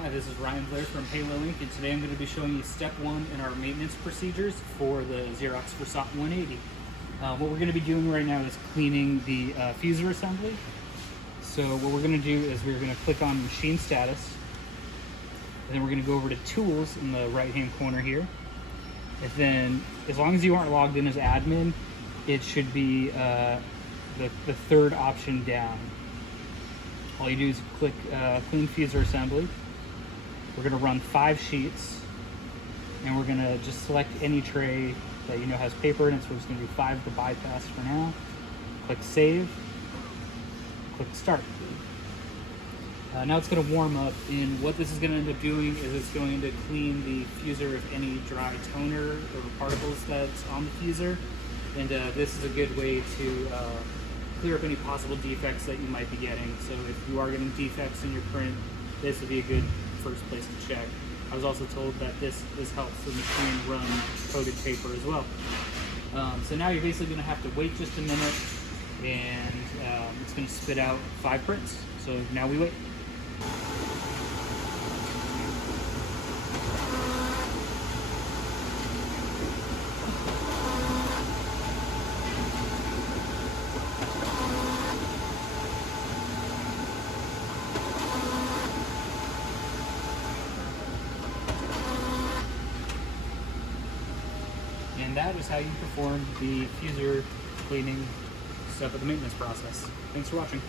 Hi, this is Ryan Blair from Halo Inc. and today I'm going to be showing you step one in our maintenance procedures for the Xerox Versant 180. What we're going to be doing right now is cleaning the fuser assembly. So what we're going to do is we're going to click on machine status, and then we're going to go over to tools in the right hand corner here. And then as long as you aren't logged in as admin, it should be the third option down. All you do is click clean fuser assembly. We're going to run 5 sheets, and we're going to just select any tray that you know has paper in it. So we're just going to do 5 to bypass for now. Click save, click start. Now it's going to warm up, and what this is going to end up doing is it's going to clean the fuser of any dry toner or particles that's on the fuser, and this is a good way to clear up any possible defects that you might be getting. So if you are getting defects in your print, this would be a good first place to check. I was also told that this helps the machine run coated paper as well. So now you're basically going to have to wait just a minute, and it's going to spit out 5 prints. So now we wait. And that is how you perform the fuser cleaning step of the maintenance process. Thanks for watching.